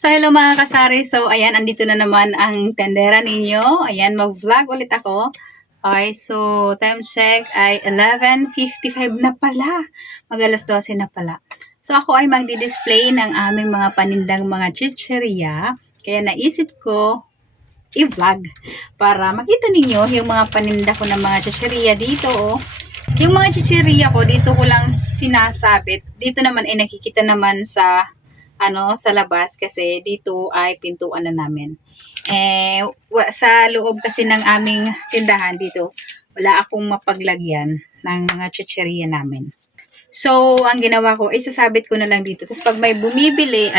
So, hello mga kasari. So, ayan, andito na naman ang tendera ninyo. Ayan, mag-vlog ulit ako. Okay, so, time check ay 11:55 na pala. Mag-alas 12 na pala. So, ako ay magdi-display ng aming mga panindang mga chicheria. Kaya naisip ko i-vlog para makita ninyo yung mga paninda ko ng mga chicheria dito. Oh. Yung mga chicheria ko, dito ko lang sinasabit. Dito naman ay nakikita naman sa sa labas kasi dito ay pintuan na namin. Sa loob kasi ng aming tindahan dito, wala akong mapaglagyan ng mga chicheria namin. So, ang ginawa ko, isasabit ko na lang dito. Tapos pag may bumibili,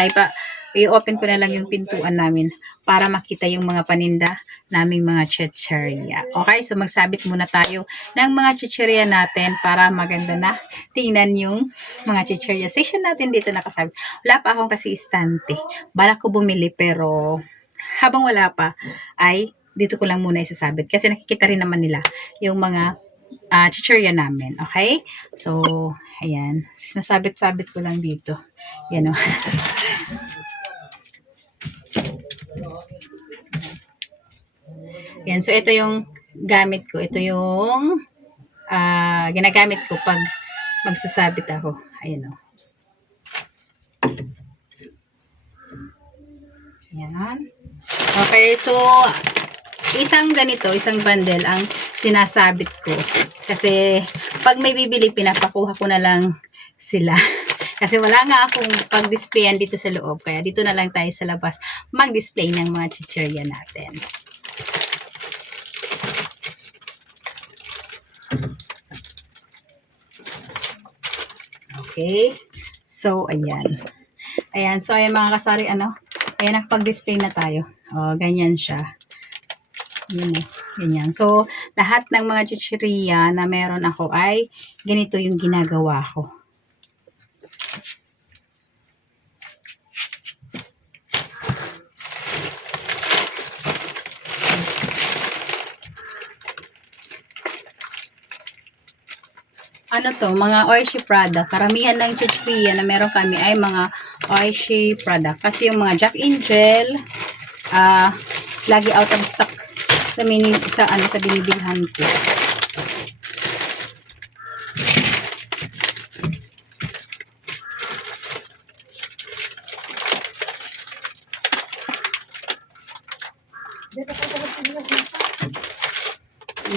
i-open ko na lang yung pintuan namin para makita yung mga paninda naming mga chicheria. Okay, so magsabit muna tayo ng mga chicheria natin para maganda na tingnan yung mga chicheria section natin dito nakasabit. Wala pa akong kasi istante. Balak ko bumili pero habang wala pa ay dito ko lang muna isasabit kasi nakikita rin naman nila yung mga chicheria namin. Okay? So, ayan. Nasabit-sabit ko lang dito. Yan o. Yan. So, ito yung gamit ko. Ito yung ginagamit ko pag magsasabit ako. Ayan o. Yan. Okay. So, isang ganito, isang bundle ang sinasabit ko. Kasi, pag may bibili, pinapakuha ko na lang sila. Kasi wala nga akong pag-displayan dito sa loob. Kaya dito na lang tayo sa labas mag-display ng mga chicheria natin. Okay. So, ayan. Ayan. So, ayan mga kasari, ayan, nakapag-display na tayo. O, ganyan siya. Yun eh. Ganyan. So, lahat ng mga chicheria na meron ako ay ganito yung ginagawa ko. Mga Oishi product. Karamihan ng chicheria na meron kami ay mga Oishi product. Kasi yung mga Jack Angel, lagi out of stock sa binibilhan ko.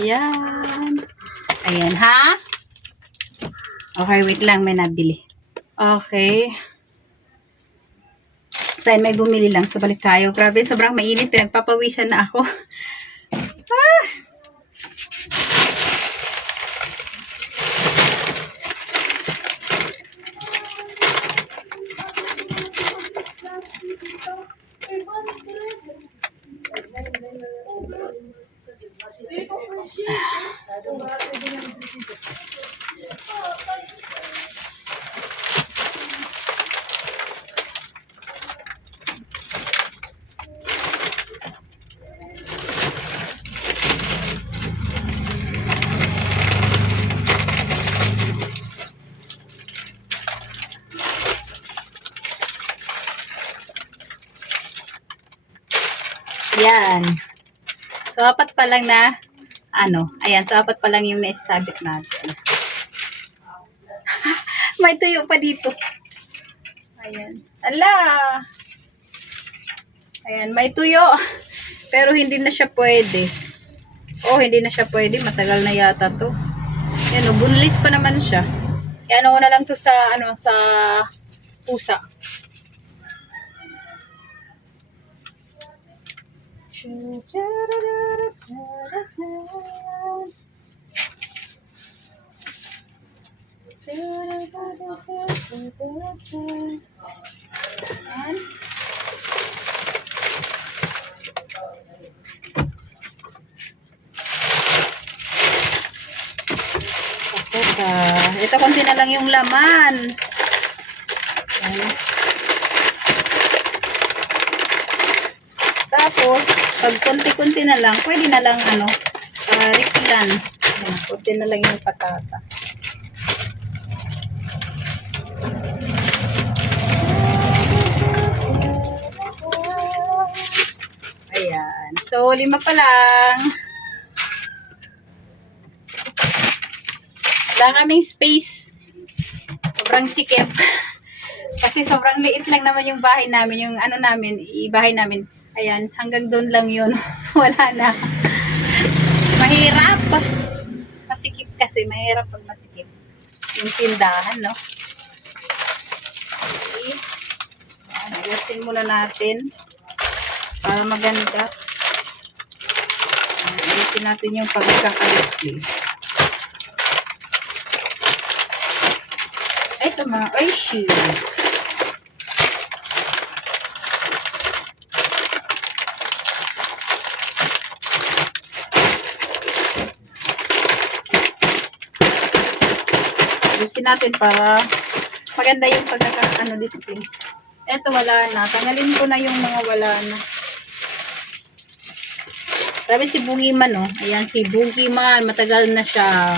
Yan. Ayan, ha? Okay, wait lang. May nabili. Okay. So, may bumili lang. So, balik tayo. Grabe, sobrang mainit. Pinagpapawisan na ako. Yan. So, apat pa lang na, ayan, so apat pa lang yung naisasabit natin. May tuyo pa dito. Ayan. Ala! Ayan, may tuyo. Pero hindi na siya pwede. Hindi na siya pwede. Matagal na yata to. Ayan, bunlis pa naman siya. Kaya ko na lang to sa, sa pusa. Ito konti na lang yung laman. Ayan. Tapos, pag konti-konti na lang, pwede na lang refilan. Konti na lang yung patata. So, 5 pa lang. Wala kaming space. Sobrang sikip. Kasi sobrang liit lang naman yung bahay namin. Yung ano namin, bahay namin. Ayan, hanggang doon lang yun. Wala na. Mahirap. Masikip kasi. Mahirap pag masikip. Yung tindahan, no? Okay. Ayusin muna natin. Para maganda. Ayusin natin yung pagkakalisplay. Ito mga Oishi. Ayusin natin para maganda yung display. Eto wala na. Tanggalin ko na yung mga wala na. Sabi si Boogeyman, no? Ayan, si Boogeyman. Matagal na siya.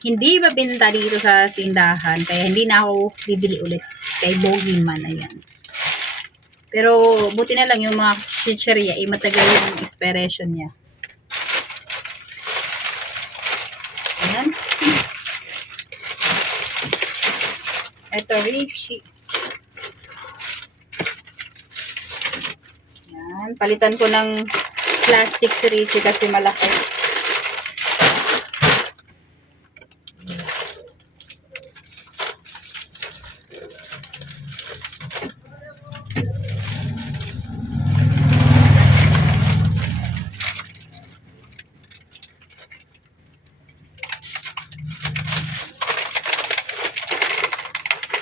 Hindi mabenta dito sa tindahan. Kaya hindi na ako bibili ulit kay Boogeyman. Ayan. Pero buti na lang yung mga chicheria. Matagal yung expiration niya. Ayan. Ito, Richie. Ayan. Palitan ko ng plastic si Richie kasi malaki.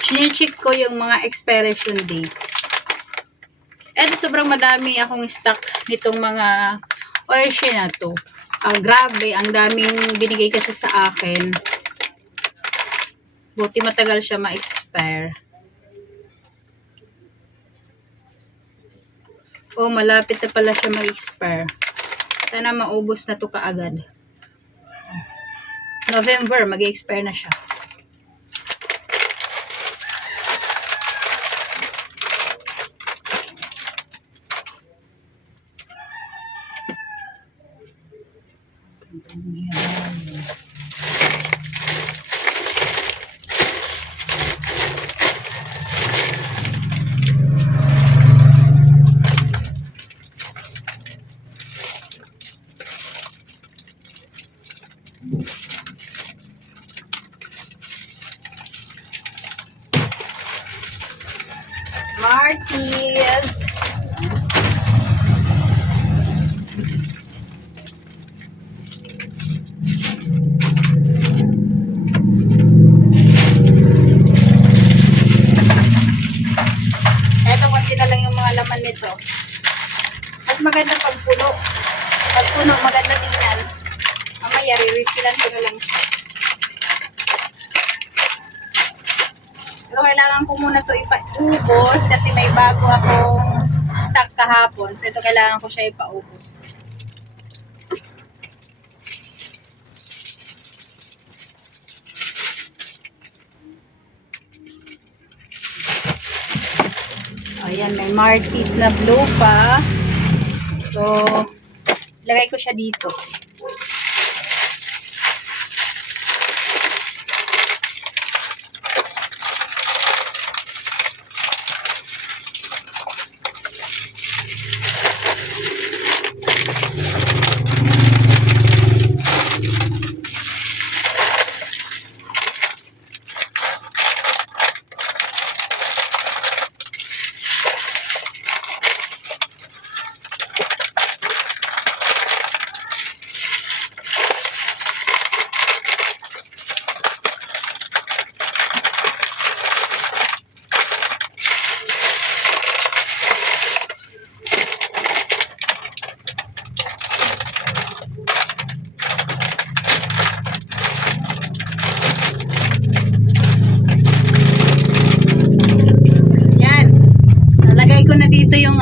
Sine-check ko yung mga expiration date. Eto, sobrang madami akong stock nitong mga Oishi na to. Grabe, ang daming binigay kasi sa akin. Buti matagal siya ma-expire. Oh, malapit na pala siya mag-expire. Sana maubos na to kaagad. November, mag-expire na siya. Martis. Eto, konti na lang yung mga laman nito. Mas maganda pag puno. Pag puno, maganda tingnan. Mamaya, re-refillan ko na lang. Pero kailangan ko muna ito ipaubos kasi may bago akong stock kahapon. So ito kailangan ko siya ipaubos. Ayan, may Martis na blue pa. So, lagay ko siya dito. Dito yung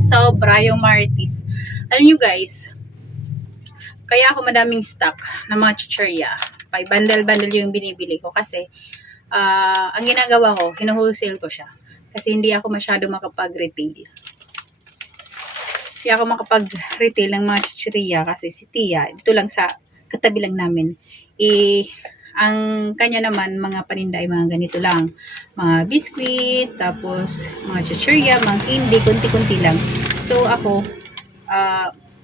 sobra yung Martis. Alam nyo guys, kaya ako madaming stock ng mga chicheria. By bundle-bundle yung binibili ko kasi ang ginagawa ko, hino-wholesale ko siya. Kasi hindi ako masyado makapag-retail. Kaya ako makapag-retail ng mga chichirya kasi si Tia, dito lang sa katabi lang namin. Ang kanya naman, mga paninda ay mga ganito lang. Mga biscuit, tapos mga chichirya, mga candy, kunti-kunti lang. So ako,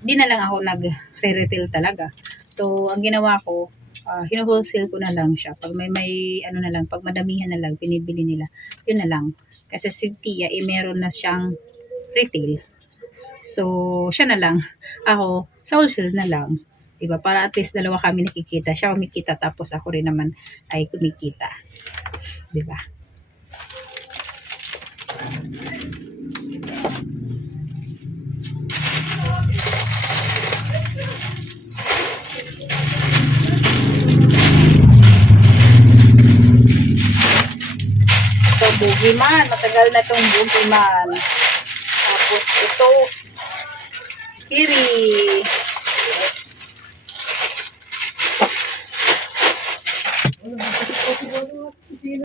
di na lang ako nag-retail talaga. So ang ginawa ko, hinuwholesale ko na lang siya. Pag may ano na lang, pag madamihan na lang, binibili nila. Yun na lang. Kasi si Tia, meron na siyang retail. So, siya na lang. Ako, sa wholesale na lang. Diba? Para at least dalawa kami nakikita. Siya kumikita tapos ako rin naman ay kumikita. Diba? So, bugiman. Matagal na itong bugiman. Tapos, ito, kiri.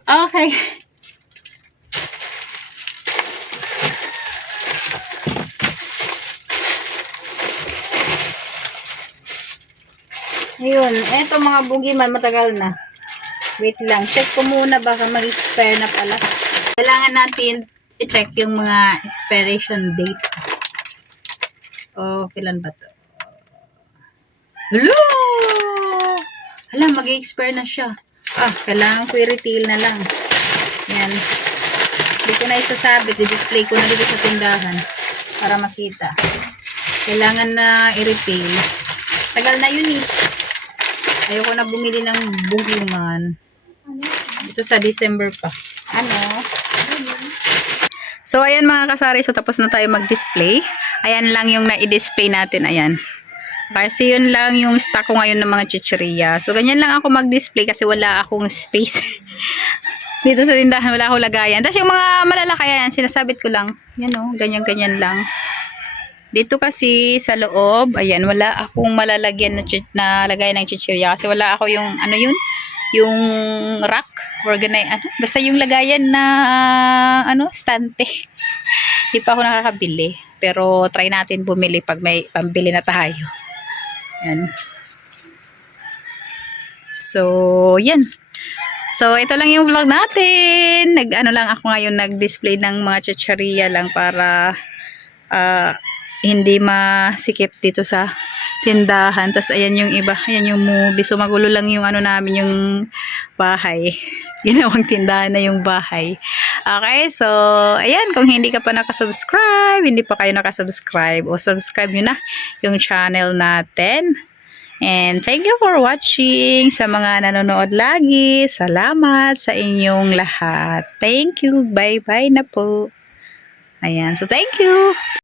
Okay. Ayun, eto mga bugiman matagal na. Wait lang, check ko muna baka mag-expire na pala. Kailangan natin i-check yung mga expiration date. Oh, kailan ba to? Hello! Hala, mag-expire na siya. Kailangan ko i-retail na lang. Yan. Hindi ko na isasabit. I-display ko na dito sa tindahan para makita. Kailangan na i-retail. Tagal na yun eh. Ayoko na bumili ng bugiman. Ito sa December pa. So, ayan mga kasari. So, tapos na tayo mag-display. Ayan lang yung na-i-display natin. Ayan. Kasi yun lang yung stock ko ngayon ng mga chichirya. So, ganyan lang ako mag-display kasi wala akong space. Dito sa tindahan, wala akong lagayan. Tapos yung mga malalaki, ayan, sinasabit ko lang. Yan o, ganyan-ganyan lang. Dito kasi sa loob, ayan, wala akong malalagyan na lagayan ng chichirya. Kasi wala ako yung, ano yun? Yung rack. Basta yung lagayan na, stante. Hindi pa ako nakakabili. Pero try natin bumili pag may pambili na tayo. Yan. So, yan. So, ito lang yung vlog natin. Lang ako ngayon, nag-display ng mga chichirya lang para hindi masikip dito sa tindahan. Tapos, ayan yung iba. Ayan yung movie. So, magulo lang yung namin, yung bahay. Ginawang tindahan na yung bahay. Okay, so, ayan. Kung hindi ka pa nakasubscribe, hindi pa kayo nakasubscribe, o subscribe nyo na yung channel natin. And thank you for watching. Sa mga nanonood lagi, salamat sa inyong lahat. Thank you. Bye-bye na po. Ayan. So, thank you.